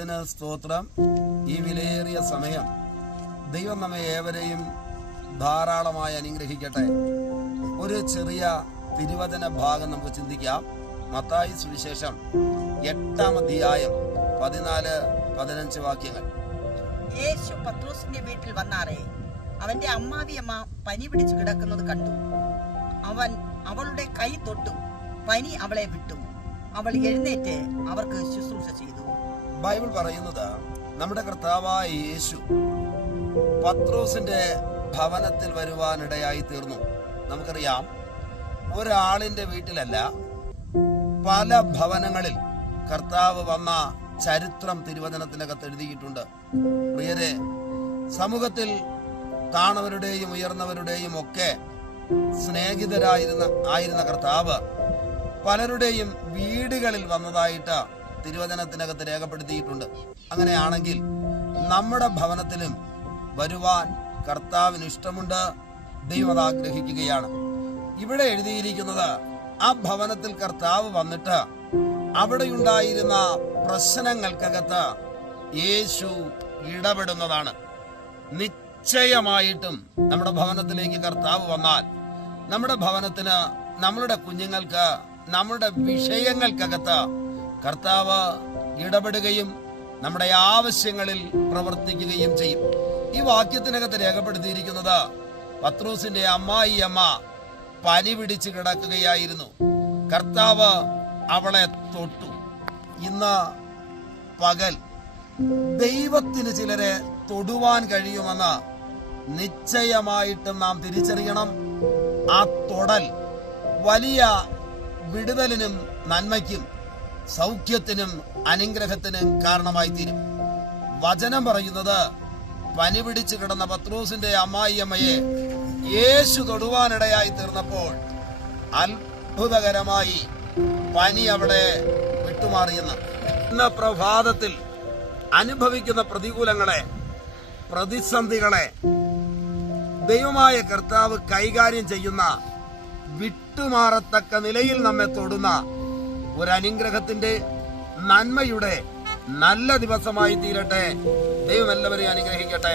ദൈവത്തിന് സ്തോത്രം. ഈ വിലയേറിയ സമയം ദൈവം നമ്മെ ഏവരെയും ധാരാളമായി അനുഗ്രഹിക്കട്ടെ. ഒരു ചെറിയ തിരുവചന ഭാഗം നമുക്ക് ചിന്തിക്കാം. മത്തായി സുവിശേഷം 8-ാം അധ്യായം 14-15 വാക്യങ്ങൾ. യേശു പത്രോസിന്റെ വീട്ടിൽ വന്നാറേ അവന്റെ അമ്മാവിയമ്മ പനി പിടിച്ചു കിടക്കുന്നത് കണ്ടു. അവൻ അവളുടെ കൈ തൊട്ടു, പനി അവളെ വിട്ടു. അവൾ എഴുന്നേറ്റ് അവർക്ക് ശുശ്രൂഷ ചെയ്തു. ബൈബിൾ പറയുന്നത് നമ്മുടെ കർത്താവായ യേശു പത്രോസിന്റെ ഭവനത്തിൽ വരുവാനിടയായി തീർന്നു. നമുക്കറിയാം, ഒരാളിന്റെ വീട്ടിലല്ല, പല ഭവനങ്ങളിൽ കർത്താവ് വന്ന ചരിത്രം തിരുവചനത്തിനകത്ത് എഴുതിയിട്ടുണ്ട്. പ്രിയരെ, സമൂഹത്തിൽ താണവരുടെയും ഉയർന്നവരുടെയും ഒക്കെ സ്നേഹിതരായിരുന്ന കർത്താവ് പലരുടെയും വീടുകളിൽ വന്നതായിട്ട് തിരുവചനത്തിനകത്ത് രേഖപ്പെടുത്തിയിട്ടുണ്ട്. അങ്ങനെയാണെങ്കിൽ നമ്മുടെ ഭവനത്തിലും വരുവാൻ കർത്താവിന് ഇഷ്ടമുണ്ട്. ദൈവം അത് ആഗ്രഹിക്കുകയാണ്. ഇവിടെ എഴുതിയിരിക്കുന്നത്, ആ ഭവനത്തിൽ കർത്താവ് വന്നിട്ട് അവിടെയുണ്ടായിരുന്ന പ്രശ്നങ്ങൾക്കകത്ത് യേശു ഇടപെടുന്നതാണ്. നിശ്ചയമായിട്ടും നമ്മുടെ ഭവനത്തിലേക്ക് കർത്താവ് വന്നാൽ നമ്മുടെ ഭവനത്തിന്, നമ്മളുടെ കുഞ്ഞുങ്ങൾക്ക്, നമ്മുടെ വിഷയങ്ങൾക്കകത്ത് കർത്താവ് ഇടപെടുകയും നമ്മുടെ ആവശ്യങ്ങളിൽ പ്രവർത്തിക്കുകയും ചെയ്യും. ഈ വാക്യത്തിനകത്ത് രേഖപ്പെടുത്തിയിരിക്കുന്നത്, പത്രോസിന്റെ അമ്മായിയമ്മ പനി പിടിച്ച് കിടക്കുകയായിരുന്നു. കർത്താവ് അവളെ തൊട്ടു. ഇന്ന് പകൽ ദൈവത്തിന് ചിലരെ തൊടുവാൻ കഴിയുമെന്ന് നിശ്ചയമായിട്ടും നാം തിരിച്ചറിയണം. ആ തൊടൽ വലിയ വിടുതലിനും നന്മയ്ക്കും സൗഖ്യത്തിനും അനുഗ്രഹത്തിനും കാരണമായി തീരും. വചനം പറയുന്നത്, പനി പിടിച്ചു കിടന്ന പത്രോസിന്റെ അമ്മായിയമ്മയെ യേശു തൊടുവാനിടയായി തീർന്നപ്പോൾ അത്ഭുതകരമായി പനി അവിടെ വിട്ടുമാറിയെന്ന്. ഇന്ന് പ്രഭാതത്തിൽ അനുഭവിക്കുന്ന പ്രതികൂലങ്ങളെ, പ്രതിസന്ധികളെ ദൈവമായ കർത്താവ് കൈകാര്യം ചെയ്യുന്ന, വിട്ടുമാറത്തക്ക നിലയിൽ നമ്മെ തൊടുന്ന ഒരു അനുഗ്രഹത്തിന്റെ, നന്മയുടെ നല്ല ദിവസമായി തീരട്ടെ. ദൈവം എല്ലാവരെയും അനുഗ്രഹിക്കട്ടെ.